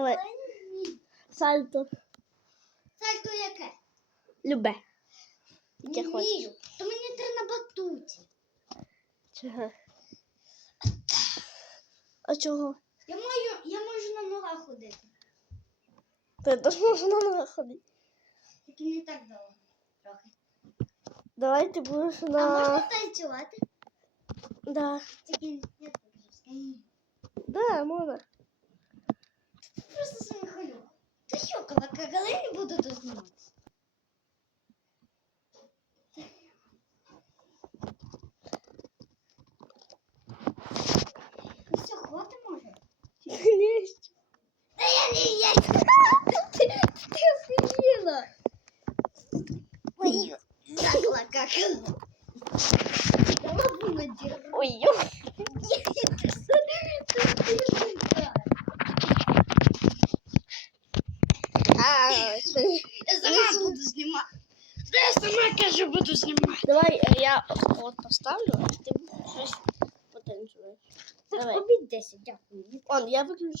Давай. Сальто. Сальто яке? Любе. Не Яке хочеш. вмію. То мені треба на батуті. Чого? А чого? Я маю, я можу на ногах ходити. Ти теж можеш на ногах ходити. Тільки не так довго. Трохи. Давай ти будеш А на. можна танцювати? Да. Тільки я покажу. Да, можна. Та що, коли коли не буду тут зніматися? Ну все, хватить може? Лезть. Та я не є. Ти, ти офігела. Ой, закла какала. Я лапу надеру. Ой, ё. Я сама кажу, буду знімати. Давай е, я от поставлю, а ти щось потанцюєш. Давай. Обід 10, дякую. Он, я виключу.